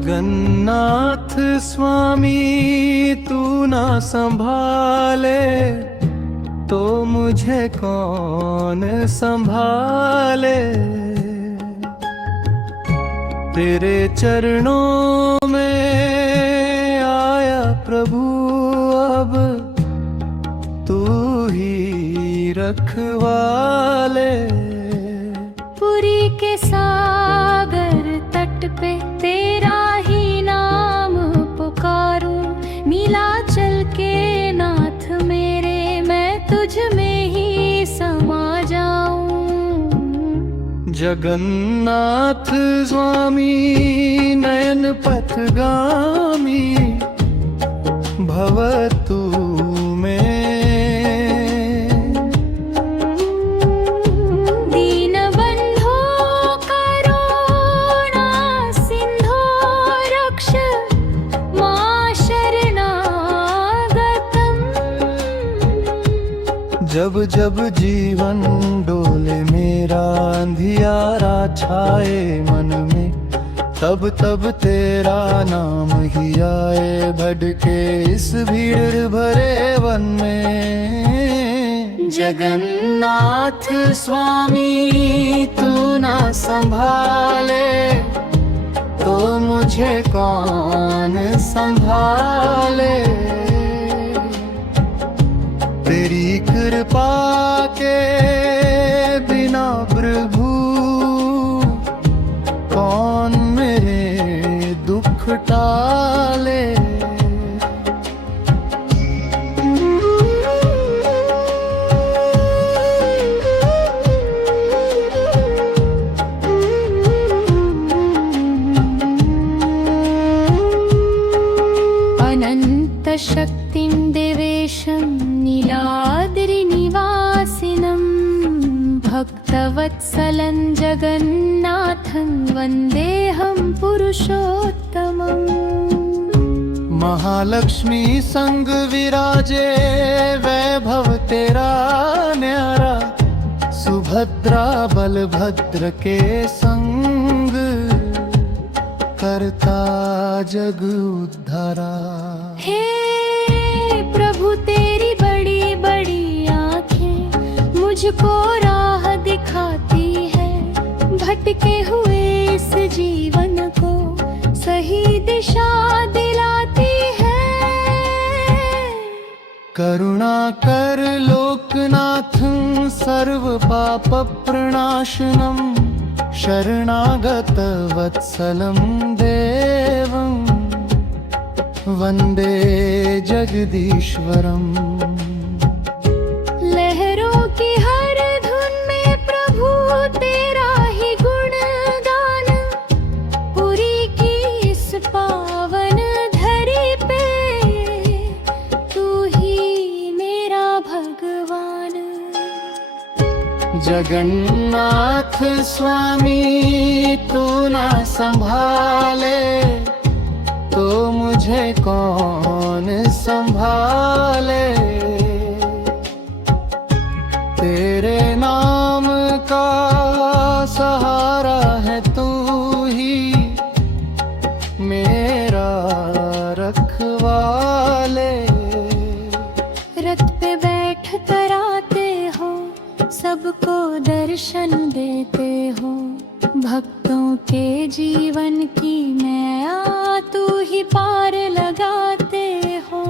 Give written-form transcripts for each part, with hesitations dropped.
जगन्नाथ स्वामी तू ना संभाले तो मुझे कौन संभाले। तेरे चरणों में आया प्रभु अब तू ही रखवाले। पुरी के सागर तट पे तेरा ही नाम पुकारूं। नीलाचल के नाथ मेरे मैं तुझ में ही समा जाऊं। जगन्नाथ स्वामी नयन पथगामी भव तू जब जब जीवन डोले मेरा अंधियारा छाए मन में, तब तब तेरा नाम ही आए भटके इस भीड़ भरे वन में। जगन्नाथ स्वामी तू ना संभाले तो मुझे कौन संभाले। तेरी कृपा के बिना प्रभु कौन मेरे दुख टाले। अनंत शक्तिं देवेशं नीलाद्रिनिवासिनं भक्तवत्सलं जगन्नाथं वन्देऽहं पुरुषोत्तमम्। महालक्ष्मी संग विराजे वैभव तेरा न्यारा, सुभद्रा बलभद्र के संग करता जग उद्धारा। हे प्रभु तेरी बड़ी बड़ी आँखें मुझको राह दिखाती है, भटके हुए इस जीवन को सही दिशा दिलाती है। करुणा कर लोकनाथ सर्व पाप प्रणाशनम, शरणागत वत्सलं देवं वंदे जगदीश्वरम्। लहरों की हर धुन में प्रभु तेरा ही गुणगान, पुरी की इस पावन धरी पे तू ही मेरा भगवान। जगन्नाथ स्वामी तू ना संभाले तो मुझे कौन संभाले। तेरे नाम का सहारा है तू ही मेरा रखवाले। रथ पे बैठ कर आते हो, सबको दर्शन देते हो, भक्तों के जीवन की मैया तू ही पार लगाते हो।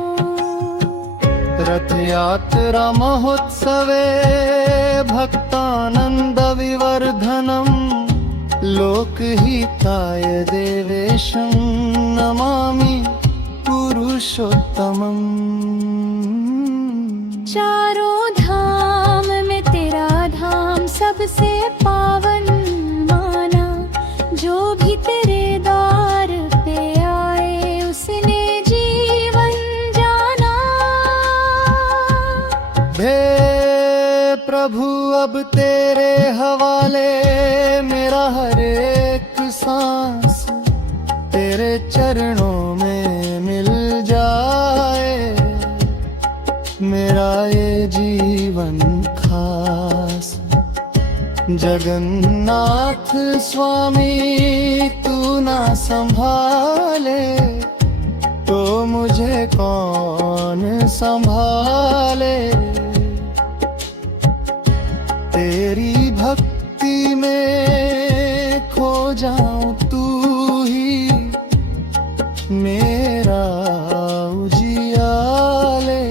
रथ यात्रा महोत्सवे भक्तानंद विवर्धनम, लोकहिताय देवेशं नमामि पुरुषोत्तमम्। चारों धाम में तेरा धाम सबसे पावन माना, जो भी तेरे द्वार पे आए उसने जीवन जाना। हे प्रभु अब तेरे हवाले मेरा हर एक सांस, तेरे चरणों में मिल जाए मेरा ये जीवन खास। जगन्नाथ स्वामी तू ना संभाले वाले, तो मुझे कौन संभाले। तेरी भक्ति में खो जाऊं, तू ही मेरा उजियाले।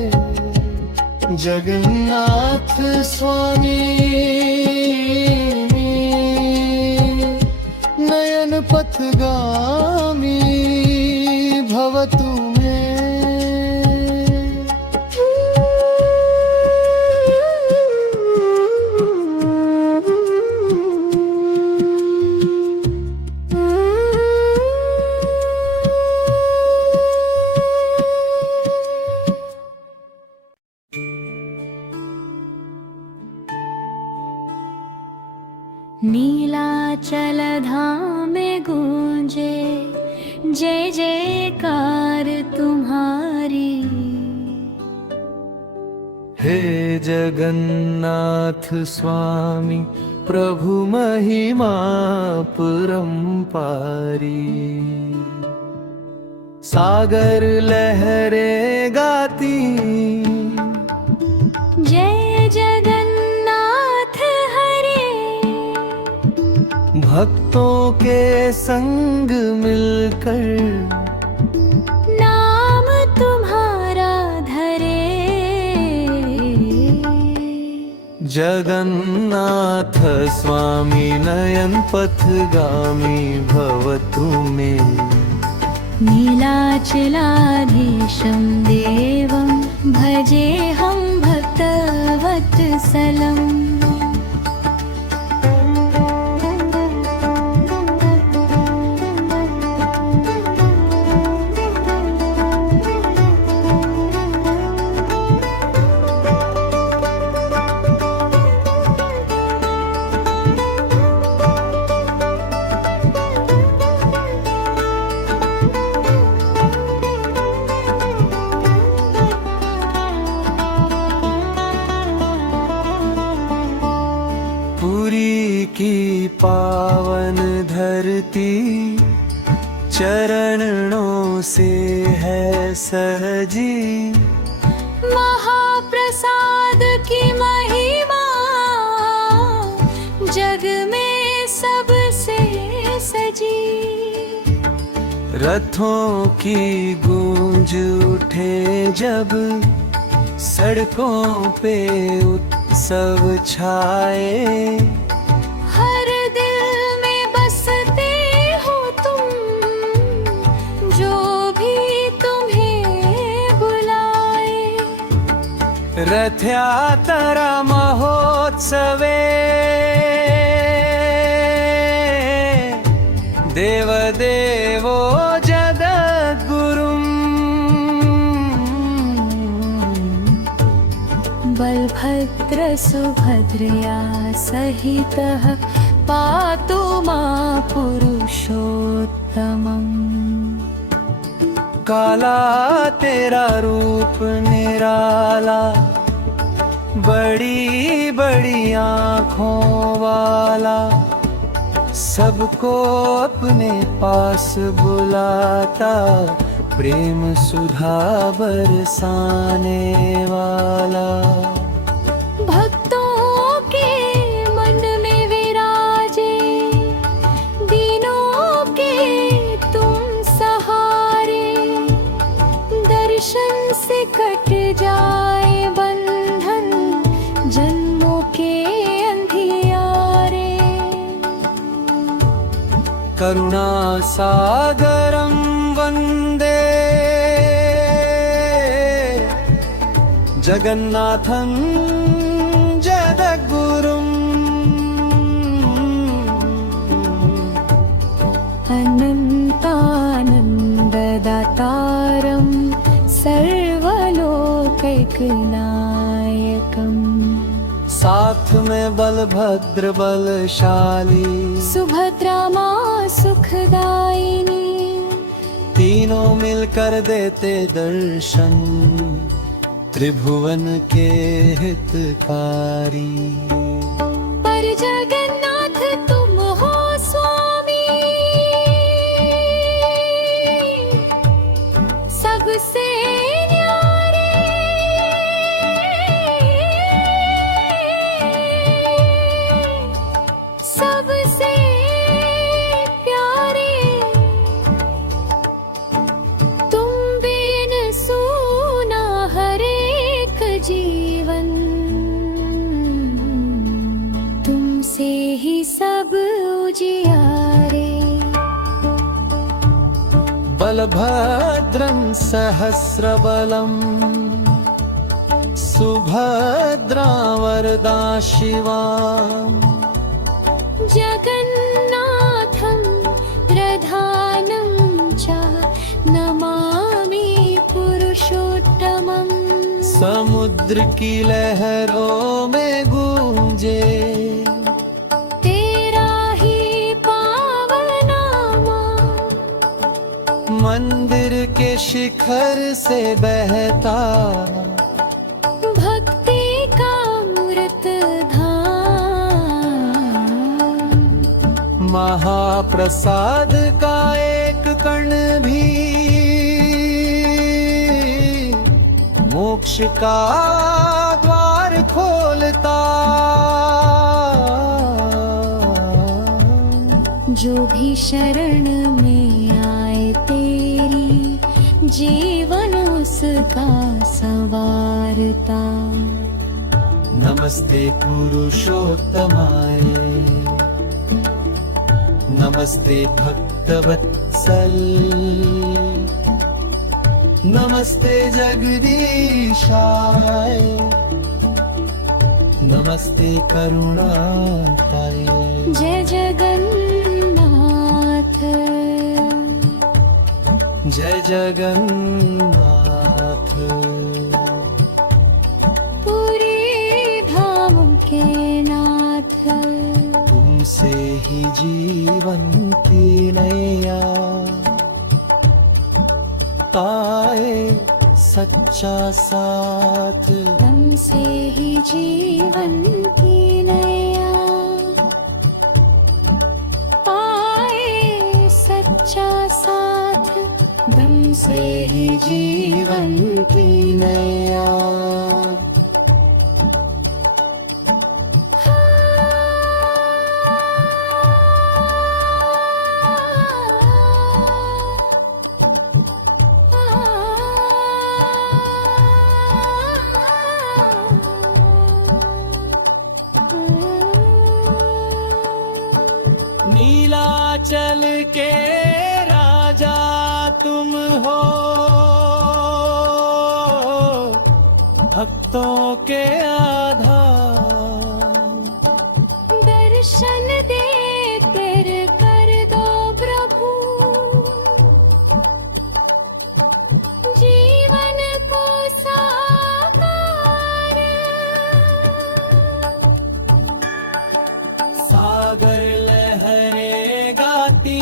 जगन्नाथ स्वामी नयन पथगामी भव तुम्हें। नीलाचल धाम में गूंजे जय जयकार तुम्हारी। हे जगन्नाथ स्वामी प्रभु महिमा परम्पारी। सागर लहरे गाती जय जगन्नाथ हरे। भक्तों के संग मिलकर नाम तुम्हारा धरे। जगन्नाथ स्वामी नयन पथगामी भव तुम्हें। नीलाचलाधीशं देवं भजेऽहं भक्तवत्सलम्। पुरी की पावन धरती चरणों से है सहजी। महाप्रसाद की महिमा जग में सबसे सजी। रथों की गूंज उठे जब सड़कों पे उत्सव छाए। हर दिल में बसते हो तुम जो भी तुम्हें बुलाए। रथ यात्रा महोत्सवे देव देवो जगद्गुरुम्। बलभद्र सुभद्रया सहितः पातु मां पुरुषोत्तमम्। काला तेरा रूप निराला, बड़ी बड़ी आँखों वाला। सबको अपने पास बुलाता, प्रेम सुधा बरसाने वाला। भक्तों के मन में विराजे, दीनों के तुम सहारे। दर्शन से कट जाए बंधन जन्मों के अंधियारे। करुणा सागरं वन्दे जगन्नाथं जगद्गुरुम्। अनन्तानन्ददातारं सर्वलोकैकनायकम्। साथ में बलभद्र बलशाली, सुभद्रा माँ सुखदायिनी। तीनों मिलकर देते दर्शन, त्रिभुवन के हितकारी। पर जगन्नाथ तुम हो स्वामी, सबसे न्यारे सबसे प्यारे तुम बिन सूना हर एक जीवन तुमसे ही सब उजियारे बलभद्रं सहस्रबलं सुभद्रा वरदा शिवा जगन्नाथं प्रधानं च नमामि पुरुषोत्तमम् समुद्र की लहरों में गूंजे तेरा ही पावन नाम मंदिर के शिखर से बहता भक्ति का अमृत धाम महाप्रसाद का एक कण भी मोक्ष का द्वार खोलता जो भी शरण में आए तेरी जीवन उसका संवारता नमस्ते पुरुषोत्तमाय नमस्ते भक्तवत्सल नमस्ते जगदीशाय नमस्ते करुणाताय जय जगन्नाथ जय जगन्नाथ पूरी धाम के नाथ तुमसे ही जीवन की नैया पाए सच्चा साथ तुमसे ही जीवन की नैया पाए सच्चा साथ तुमसे ही जीवन की नैया नीलाचल के राजा तुम हो भक्तों के आधार दर्शन दे तेरे कर दो प्रभु जीवन को साकार सागर लहरें गाती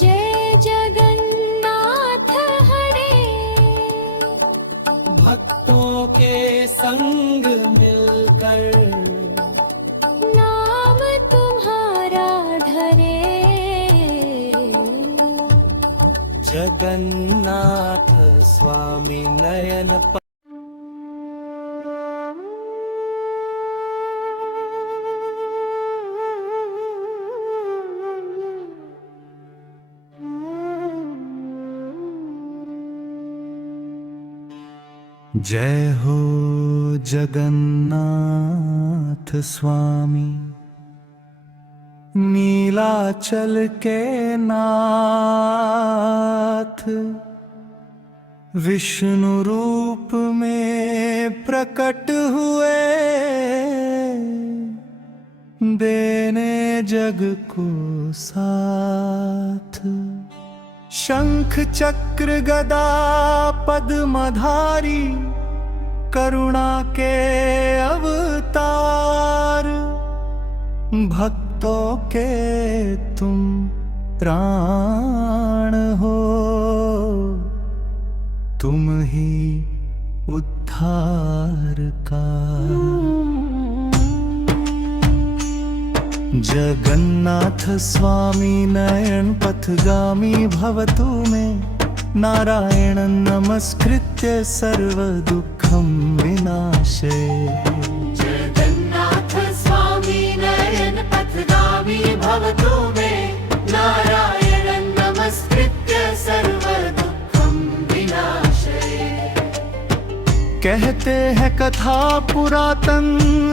जय जगन्नाथ हरे भक्तों के संग मिलकर नाम तुम्हारा धरे जगन्नाथ स्वामी नयन जय हो जगन्नाथ स्वामी नीलाचल के नाथ विष्णु रूप में प्रकट हुए देने जग को साथ शंख चक्र गदा पद्मधारी करुणा के अवतार भक्तों के तुम प्राण हो तुम ही उद्धार का जगन्नाथ स्वामी नयन पथगामी भव तुम्हें नारायणं नमस्कृत्य सर्वदुःखं विनाशे जगन्नाथ स्वामी नयन पथगामी भवतु मे नारायणं नमस्कृत्य सर्वदुःखं विनाशये। कहते हैं कथा पुरातन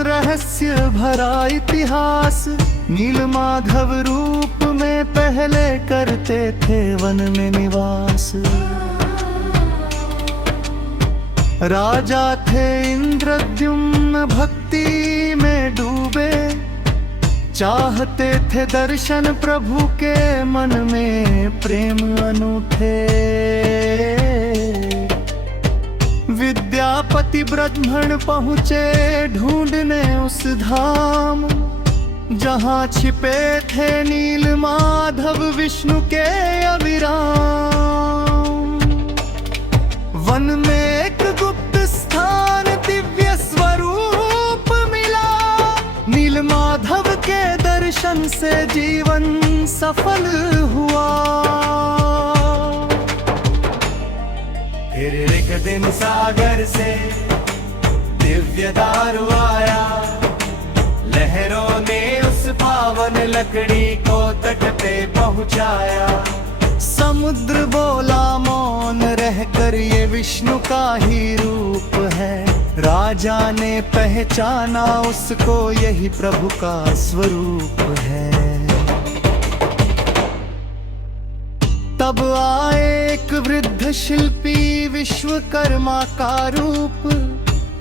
रहस्य भरा इतिहास, नीलमाधव रूप में पहले करते थे वन में निवास। राजा थे इंद्रद्युम्न भक्ति में डूबे, चाहते थे दर्शन प्रभु के मन में प्रेम अनूठे। विद्यापति ब्राह्मण पहुँचे ढूंढने उस धाम, जहाँ छिपे थे नीलमाधव विष्णु के अविराम। वन में एक गुप्त स्थान दिव्य स्वरूप मिला, नीलमाधव के दर्शन से जीवन सफल हुआ। फिर एक दिन सागर से दिव्य दारू आया, लहरों ने उस पावन लकड़ी को तट पे पहुंचाया। समुद्र बोला मौन रहकर ये विष्णु का ही रूप है, राजा ने पहचाना उसको यही प्रभु का स्वरूप है। तब आए एक वृद्ध शिल्पी विश्वकर्मा का रूप,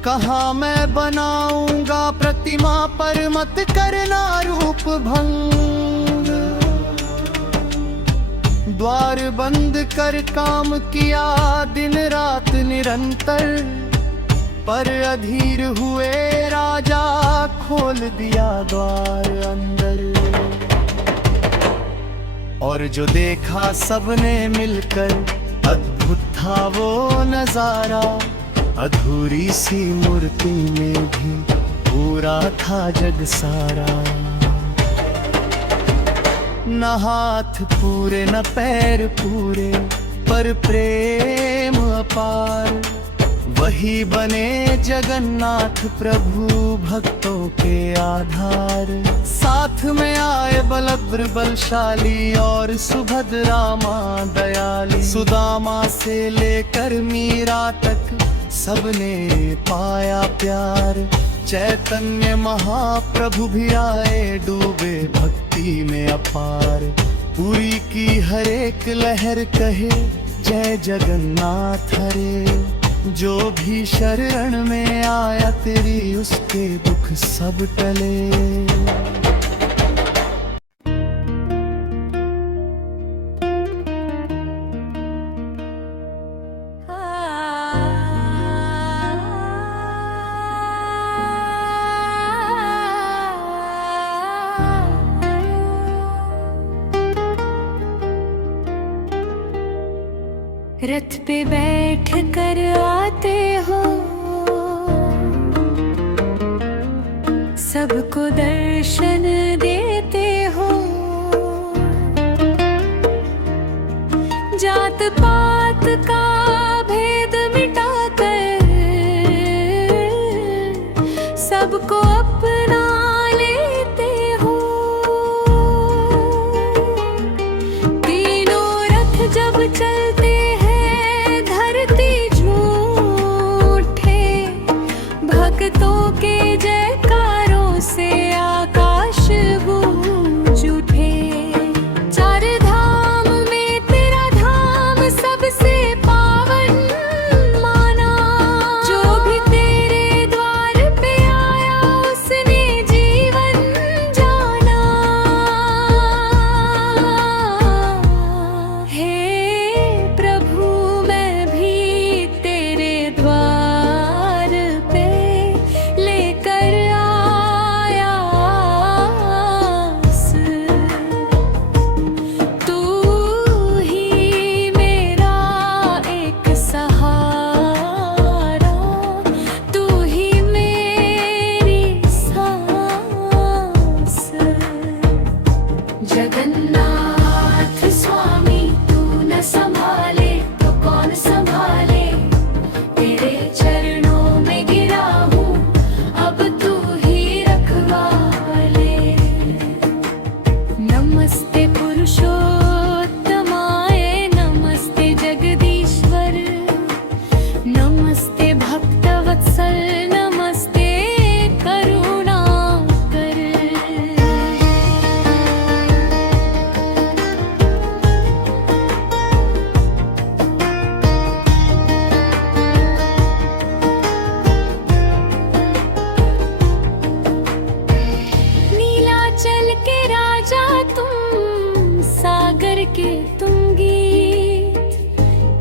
कहा मैं बनाऊंगा प्रतिमा पर मत करना रूप भंग। द्वार बंद कर काम किया दिन रात निरंतर, पर अधीर हुए राजा खोल दिया द्वार अंदर। और जो देखा सबने मिलकर अद्भुत था वो नजारा, अधूरी सी मूर्ति में भी पूरा था जग सारा। न हाथ पूरे न पैर पूरे, पर प्रेम अपार। वही बने जगन्नाथ प्रभु भक्तों के आधार। साथ में आए बलभद्र बलशाली और सुभद्रा मां दयाली। सुदामा से लेकर मीरा तक सबने पाया प्यार। चैतन्य महाप्रभु भी आए डूबे भक्ति में अपार। पुरी की हर एक लहर कहे जय जगन्नाथ हरे। जो भी शरण में आया तेरी उसके दुख सब टले। रथ पे बैठ कर आते हो, सबको दर्शन देते हो। जात पात का भेद मिटाकर सबको अपना लेते हो। तीनों रथ जब चलते भक्तों के जयकारों से आकाश गूंज उठे। चार धाम में तेरा धाम सबसे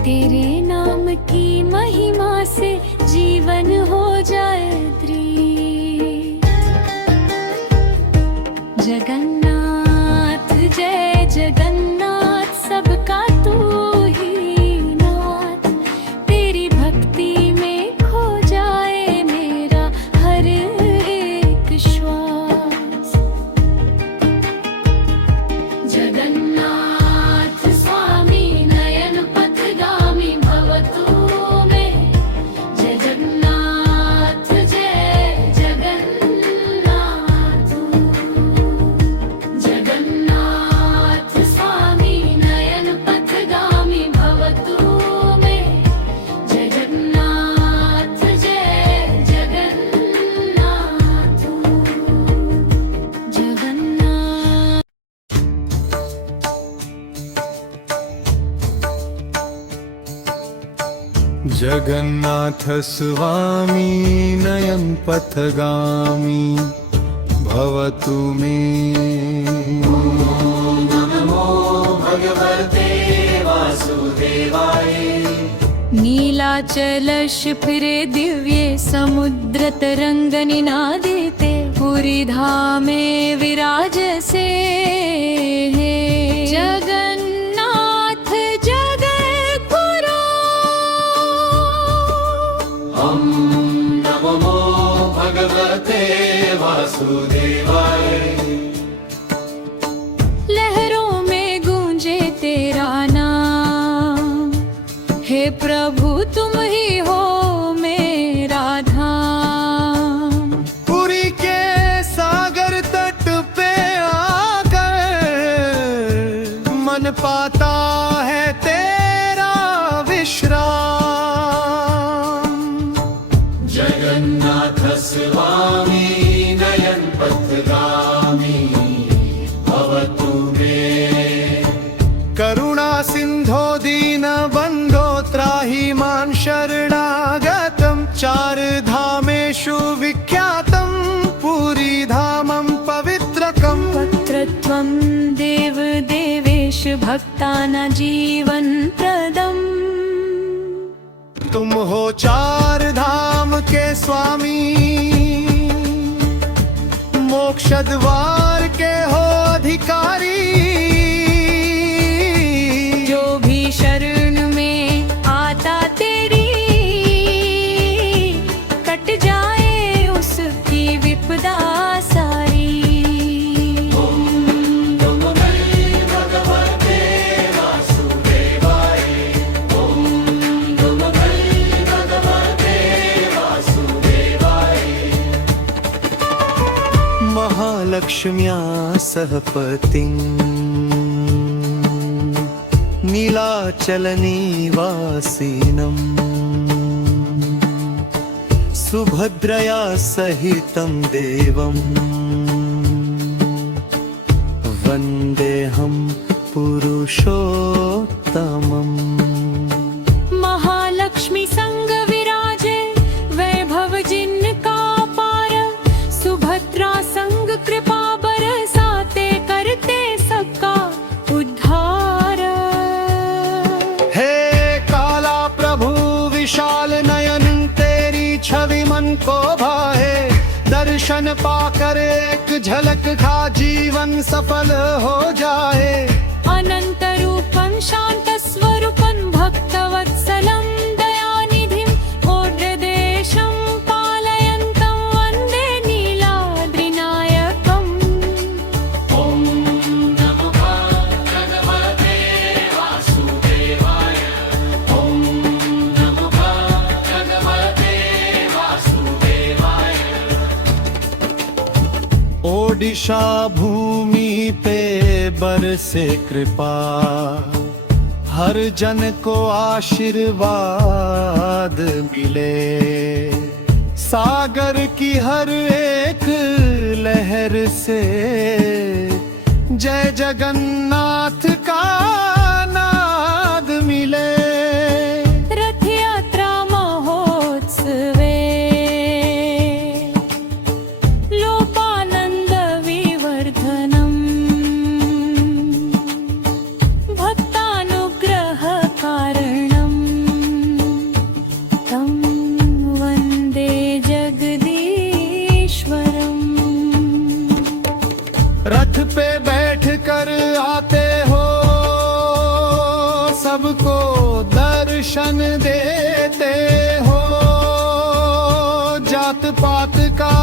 तेरे नाम की महिमा से जीवन हो जाए दृढ़। जगन्नाथ जय जगन्नाथ, सबका तू ही नाथ। तेरी भक्ति में खो जाए मेरा हर एक श्वास। जगन्नाथ स्वामी नयन पथगामी भव तू में। जय जगन्नाथ जय जगन्नाथ। जगन्नाथ स्वामी नयन पथगामी भव तू में। जय जगन्नाथ जय जगन्नाथ। जगन्नाथ जगन्नाथ स्वामी नयन पथगामी भवतु मे। भगवते वासुदेवाय। नीलाचलश फिरे दिव्ये समुद्र तरंग निनादिते। पुरी धामे विराजसे जगन्नाथ जगद्गुरो। हम नमो भगवते वासुदेवाय। लहरों में गूंजे तेरा नाम, हे प्रभु तुम ही हो मेरा धाम। पुरी के सागर तट पे आकर मन पाता है तेरा विश्राम। जगन्नाथ स्वामी नयन पथगामी भवतु मे। करुणा सिंधो दीन बंधो त्राहि मां शरणागतं। चार धामेषु विख्यातं पुरी धामं पवित्रकम्। पत्रत्वं देव देवेश भक्ताना जीवन प्रदम्। तुम हो चार धाम के स्वामी, मोक्ष द्वार के हो अधिकारी। जो भी शरण में आता तेरी, कट जाए उसकी विपदा सारी। भगवते वासुदेवाय। ओम नमो भगवते वासुदेवाय। महालक्ष्म्या सह पतिं नीलाचलनिवासिनम्। सुभद्रया सहितं देवम् वन्देऽहं पुरुषोत्तमम्। महालक्ष्मी संग विराजे वैभव जिनका पार। सुभद्रा संग कृपा बरसाते करते सबका उद्धार। हे काला प्रभु विशाल नयन, तेरी छवि मन को भाए। दर्शन पाकर एक झलक खा जीवन सफल हो जाए। अनंत रूपं शांत स्वरूपं भक्तवत्सलं दयानिधिं। ओड्रदेशं पालयन्तं वन्दे नीलाद्रिनायकम्। ओम नमो भगवते वासुदेवाय। ओम नमो भगवते वासुदेवाय। ओडिशा भूमि पे बरसे कृपा, हर जन को आशीर्वाद मिले। सागर की हर एक लहर से जय जगन्नाथ का नाद मिले। रथ यात्रा महोत्सवे लोपानंद विवर्धनम्। भक्तानुग्रह कारणम्। सबको दर्शन देते हो, जात पात का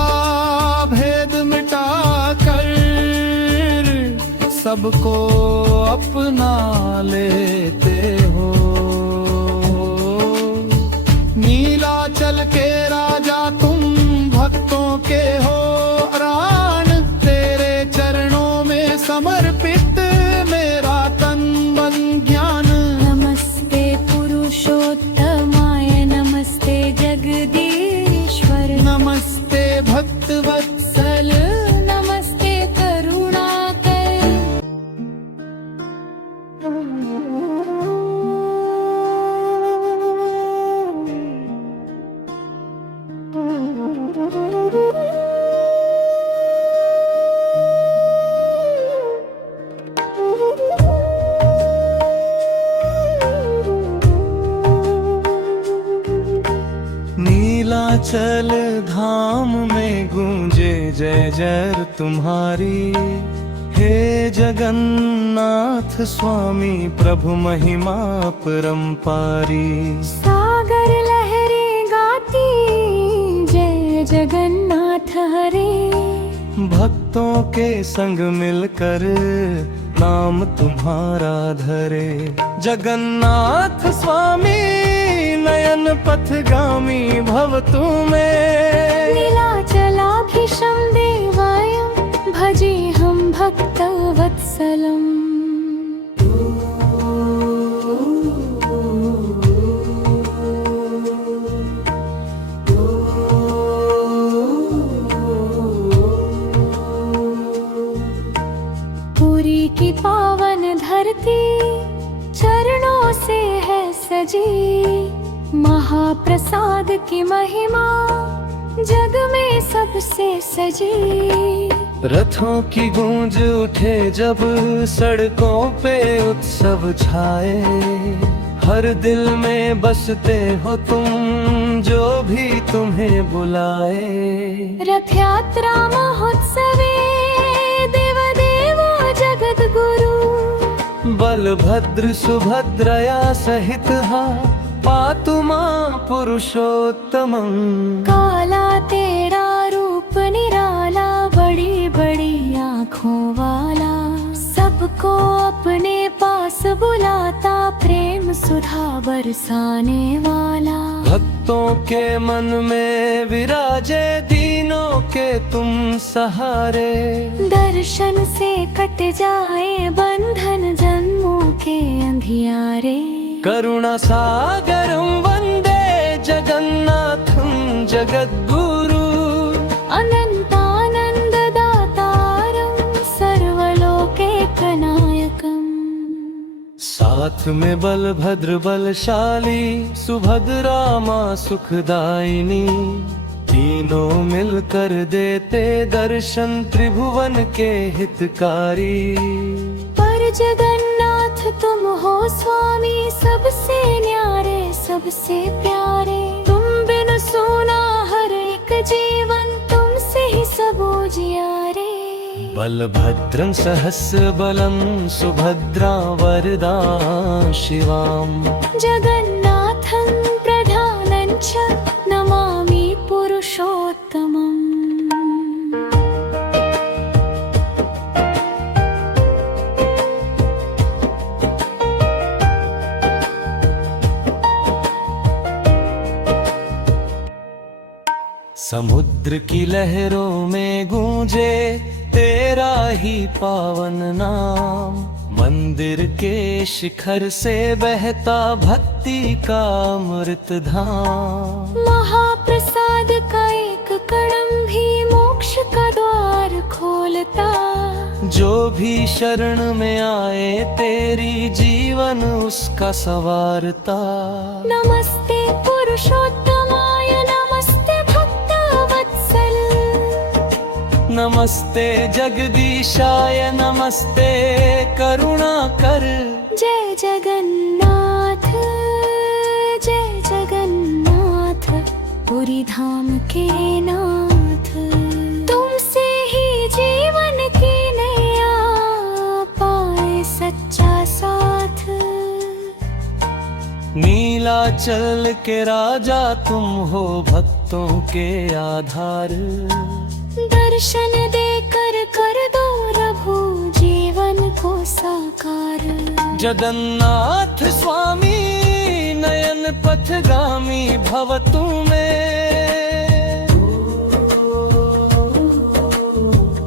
भेद मिटा कर सबको अपना लेते हो। नीलाचल के राजा तुम भक्तों के हो प्राण, तेरे चरणों में समर्पित मेरा तन मन ज्ञान। नमस्ते पुरुषोत्तमाय नमस्ते जगदीश्वर, नमस्ते भक्त वत्सल, नमस्ते करुणाकर। नीलाचल धाम में गूंजे जय जय तुम्हारी, हे जगन्नाथ स्वामी प्रभु महिमा परम्पारी। सागर लहरें गाती जय जगन्नाथ हरे, भक्तों के संग मिलकर नाम तुम्हारा धरे। जगन्नाथ स्वामी नयन पथगामी भव तुम्हें, नीलाचलाभीशं देवायं भजे हम भक्त वत्सलम्। पुरी की पावन धरती चरणों से है सजी, महाप्रसाद की महिमा जग में सबसे सजी। रथों की गूंज उठे जब सड़कों पे उत्सव छाए, हर दिल में बसते हो तुम जो भी तुम्हें बुलाए। रथ यात्रा महोत्सवे देव देवो जगत गुरु, बलभद्र सुभद्रया सहित हा पातु मां पुरुषोत्तमं। काला तेरा रूप निराला, बड़ी बड़ी आँखों वाला, सबको अपने पास बुलाता, प्रेम सुधा बरसाने वाला। भक्तों के मन में विराजे दीनों के तुम सहारे, दर्शन से कट जाए बंधन जन्मों के अंधियारे। करुणा सागरं वंदे जगन्नाथं जगद्गुरु, अनंतानंद दातारं सर्वलोकैकनायकम्। साथ में बलभद्र बलशाली, सुभद्रा मां सुखदायिनी, तीनों मिलकर देते दर्शन त्रिभुवन के हितकारी। पर जगन्नाथ तुम हो स्वामी सबसे न्यारे सबसे प्यारे, तुम बिन सोना हर एक जीवन, तुमसे ही सब उजियारे। बलभद्रं सहस्र बलं सुभद्रा वरदा शिवाम्, जगन्नाथं प्रधानं च नमामि पुरुषोत्तमम्। समुद्र की लहरों में गूंजे तेरा ही पावन नाम, मंदिर के शिखर से बहता भक्ति का अमृत धाम। महाप्रसाद का एक कणम भी मोक्ष का द्वार खोलता, जो भी शरण में आए तेरी जीवन उसका संवारता। नमस्ते पुरुषोत्तमाय नमस्ते भक्त वत्सल, नमस्ते जगदीशाय नमस्ते करुणाकर। जय जगन्नाथ जय जगन्नाथ, पुरी धाम के नाथ, तुमसे ही जीवन की नैया पाए सच्चा साथ। नीलाचल के राजा तुम हो भक्तों के आधार। दर्शन देकर कर दो प्रभु जीवन को साकार। जगन्नाथ स्वामी नयन पथगामी भव तुम्हें।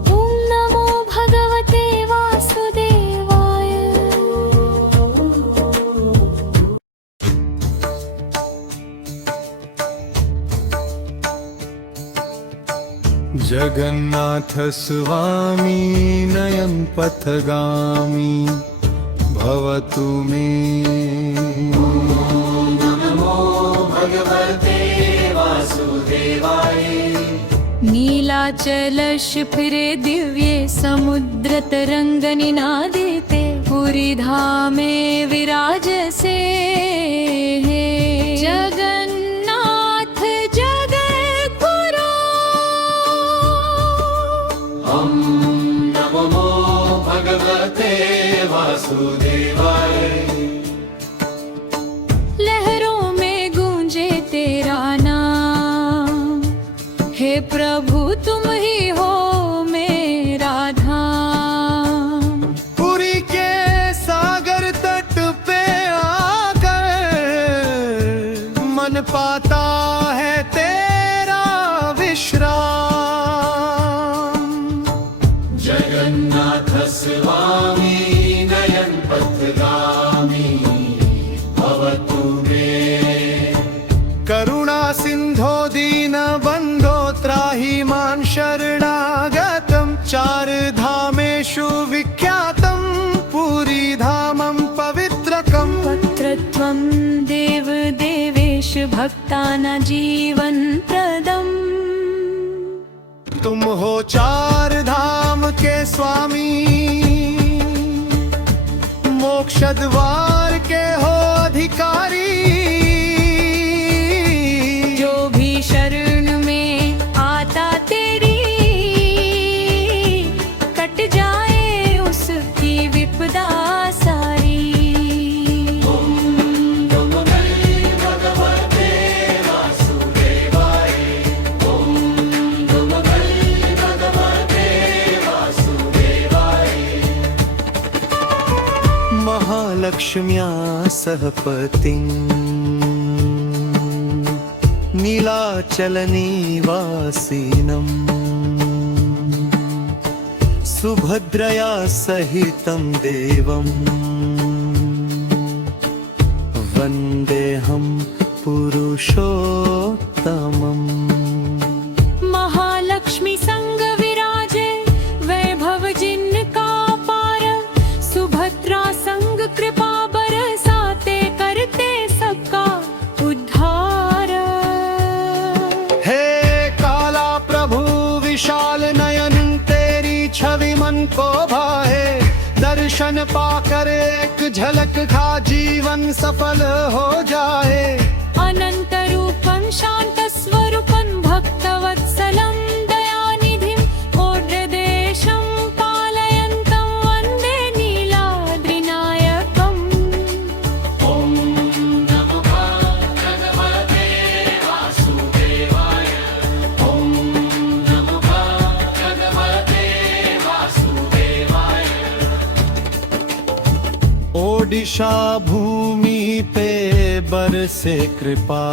ओम नमो भगवते वासुदेवाय। जगन्नाथ स्वामी नयन पथगामी भवतु मे। नीलाचलश फिरे दिव्ये समुद्र तरंग निनादिते। पुरी धामे विराजसे जगन्नाथ जगद्गुरो। नमो भगवते वासुदेवाय। लहरों में गूंजे तेरा नाम। हे प्रभु तुम ही हो मेरा धाम। पुरी के सागर तट पे आकर मन पाता है तेरा विश्राम। जगन्नाथ स्वामी नयन पथगामी भवतु मे। करुणा सिंधो दीन बंधो त्राहि मां शरणागतं। चार धामेषु विख्यातं पुरी धामं पवित्रकम्। पत्रत्वं देव देवेश भक्तानां जीवन प्रदम्। तुम हो चार धाम के स्वामी। मोक्ष द्वार के हो अधिकारी। जो भी शरण में आता तेरी कट जाए उसकी विपदा सारी। महालक्ष्म्या सह पतिं नीलाचल निवासिनम्। सुभद्रया सहितं देवम् वन्देऽहं पुरुषोत्तमम्। महालक्ष्मी संग विराजे वैभव जिनका पार। सुभद्रा संग कृपा बरसाते करते सबका उद्धार। हे काला प्रभु विशाल नयन तेरी छवि मन को भाए। दर्शन पाकर एक झलक खा जीवन सफल हो जाए। अनंत रूपं शांत स्वरूपं भक्तवत्सलं दयानिधिं। ओड्रदेशं पालयन्तं वन्दे नीलाद्रिनायकम्। ॐ नमो भगवते वासुदेवाय। ॐ नमो भगवते वासुदेवाय। ओडिशा भूमि पे बरसे कृपा।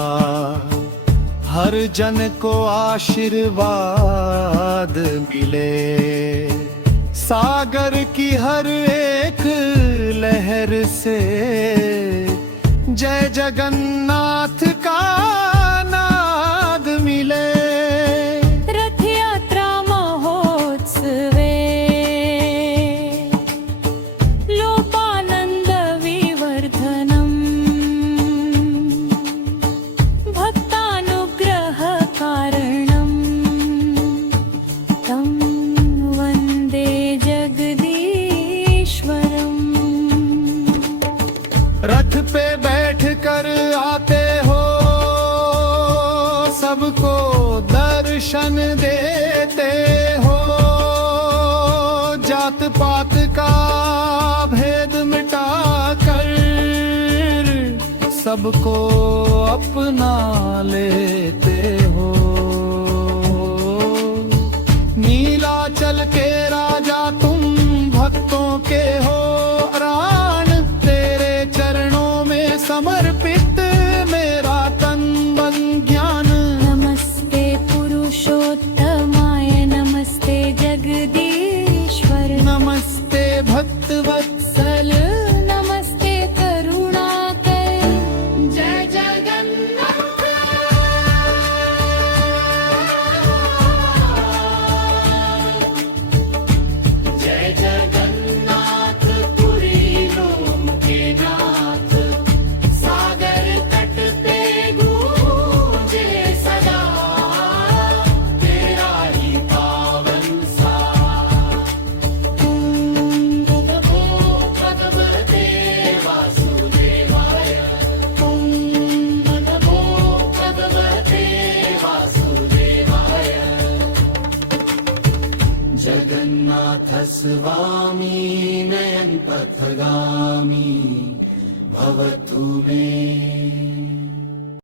हर जन को आशीर्वाद मिले। सागर की हर एक लहर से जय जगन्नाथ का नाद मिले। रथ यात्रा महोत्सवे लोपानंद विवर्धनम्। भक्तानुग्रह कारणम् तं वन्दे जगदीश्वरम्। रथ पे बैठ कर आते हो सबको अपना लेते हो। नीलाचल के राजा तुम भक्तों के हो प्राण, तेरे चरणों में समर्पित मेरा तन मन ज्ञान। नमस्ते पुरुषोत्तमाय नमस्ते जगदीश्वर नमस्ते भक्त वत्सल नमस्ते करुणाकर। जय जगन्नाथ जय जगन्नाथ पुरी लोम के नाथ, सागर तट पे गूंजे सदा तेरा ही पावन सा। नमो भगवते वासुदेवाय, नमो भगवते वासुदेवाय। जगन्नाथ स्वामी नयन पथगामी भवतु मे।